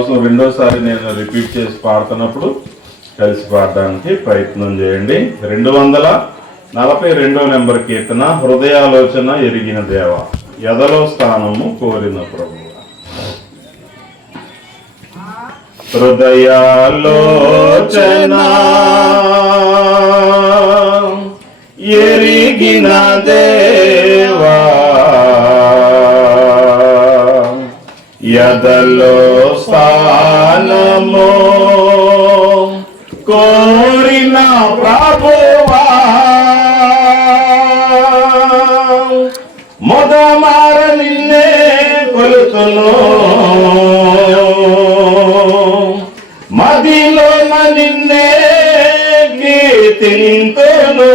మీకోసం రెండోసారి నేను రిపీట్ చేసి పాడుతున్నప్పుడు కలిసి పాడడానికి ప్రయత్నం చేయండి. 242వ నెంబర్ కీర్తన. హృదయాలోచన ఎరిగిన దేవ, ఎదలో స్థానము కోరిన ప్రభు. హృదయాలోచన ఎరిగిన దేవా, ఎదలో స్థానము కోరిన ప్రభువా, మొదమార నిన్నే కొలుతును, మదిలోన నిన్నే కీర్తింతును.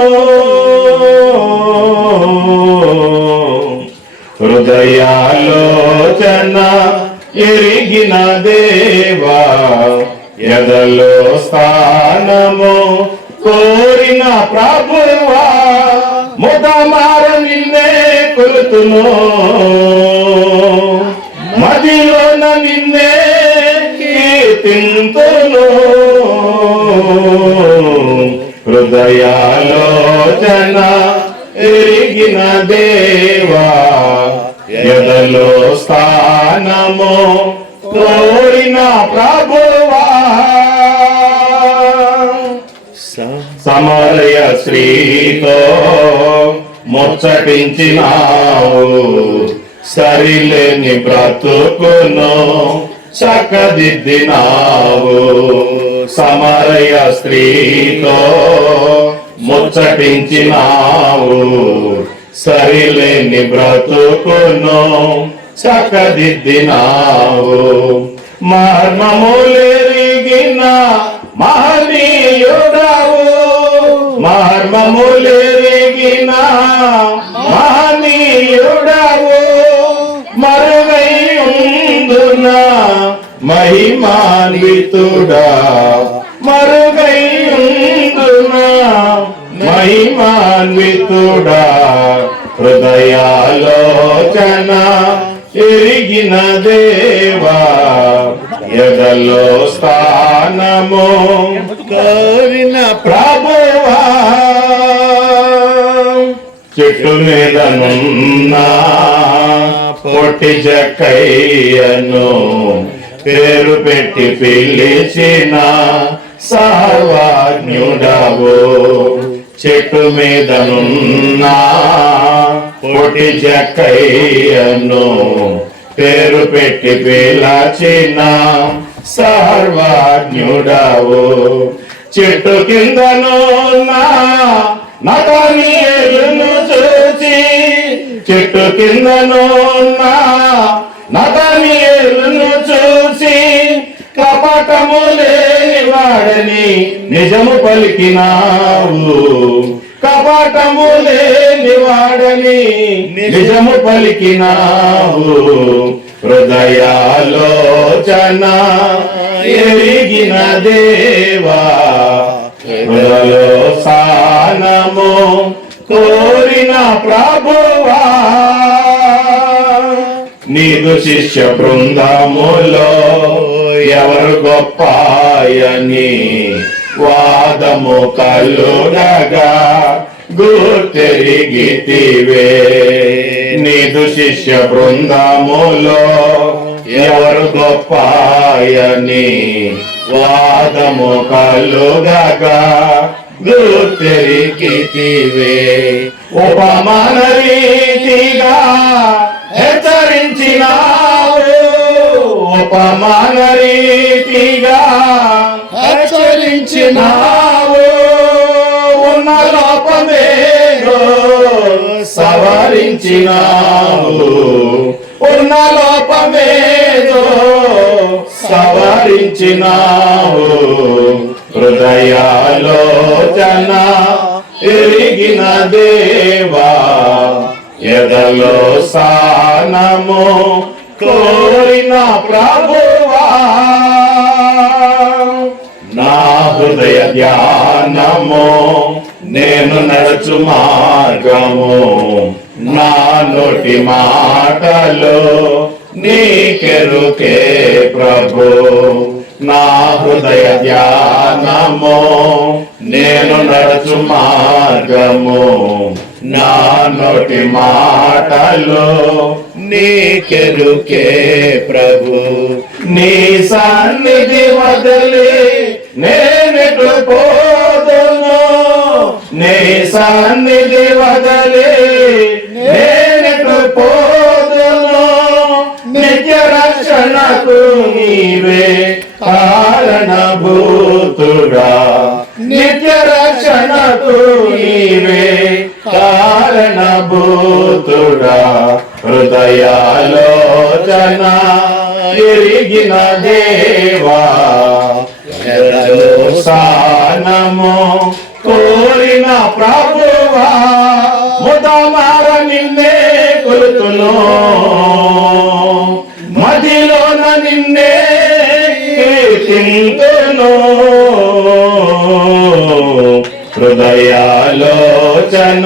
హృదయాలోచన ఎరిగిన దేవా, ఎదలో స్థానము కోరిన ప్రభువా, ముదమార నిన్నే కొలుతును, మదిలోన నిన్నే కీర్తింతును. హృదయాలోచన ఎరిగిన దేవా, ఎదలో స్థానము కోరిన ప్రభువా. సమరయ స్త్రీతో ముచ్చటించినావు, సరిలేని బ్రతుకును చక్కదిద్దినావు. సమరయ స్త్రీతో ముచ్చటించినావు, సరిలేని బ్రతుకును చక్కదిద్దినావు. మర్మములెరిగిన మహనీయుడవు, మర్మములెరిగిన మహనీయుడవు, మరుగై ఉందున మహిమాన్వితుడా, మరుగై ఉందున మహిమాన్వితుడా. హృదయాలోచన ఎరిగిన దేవా, ఎదలో స్థానము కోరిన ప్రభువా. చెట్టు మీదనున్న పొట్టి జక్కయ్యను పేరు పెట్టి పిలిచిన సర్వజ్ఞుడవు. చెట్టు మీదనున్న పొట్టి జక్కయ్యను పేరు పెట్టి పిలిచిన సర్వజ్ఞుడవు. చెట్టు కిందనున్న నతనీయులను చూచి, చెట్టు కిందనున్న నతనీయులను చూసి, కపటము లేని వాడని నిజము పలికినావు, కపటము లేని వాడని నిజము పలికినావు. హృదయాలోచన ఎరిగిన దేవా, హృదయలో స్థానము కోరిన ప్రభువా. నీదు శిష్య బృందములో ఎవరు గొప్పాయని వాదము కలుగగా గుర్తెరిగితివే. నీదు శిష్య బృందములో ఎవరు గొప్పాయని వాదము కలుగగా గుర్తెరిగితివే. ఉపమాన రీతిగా హెచ్చరించినావు, ఉపమాన రీతిగా హెచ్చరించినావు. ఉన్న లోపమేదో సవరించినావు, ఉన్న లోపమేదో సవరించినావు. హృదయాలోచన ఎరిగిన దేవా, ఎదలో స్థానము కోరిన ప్రభువా. నా హృదయ ధ్యానము నేను నడుచు మార్గము, నా నోటి మాటలు నీకెరుకే ప్రభు నా హృదయ ధ్యానము, నేను నడుచు మార్గము, నా నోటి మాటలు నీకెరుకే ప్రభు. నీ సన్నిధి వదిలి నేనెటు పోదును, నీ సన్నిధి వదిలి నేనెటు పోదును, నిత్య రక్షణకు నీవే కారణభూతుడా, నిత్య రక్షణకు నీవే కారణభూతుడా, హృదయాలోచన ఎరిగిన దేవా, ఎదలో స్థానము కోరిన ప్రభువా, ముదమార నిన్నే కొలుతును, మదిలోన నిన్నే కీర్తింతును, హృదయాలోచన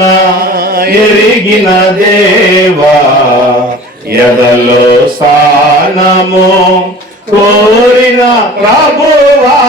ఎరిగిన దేవా, ఎదలో స్థానము కోరిన ప్రభువా.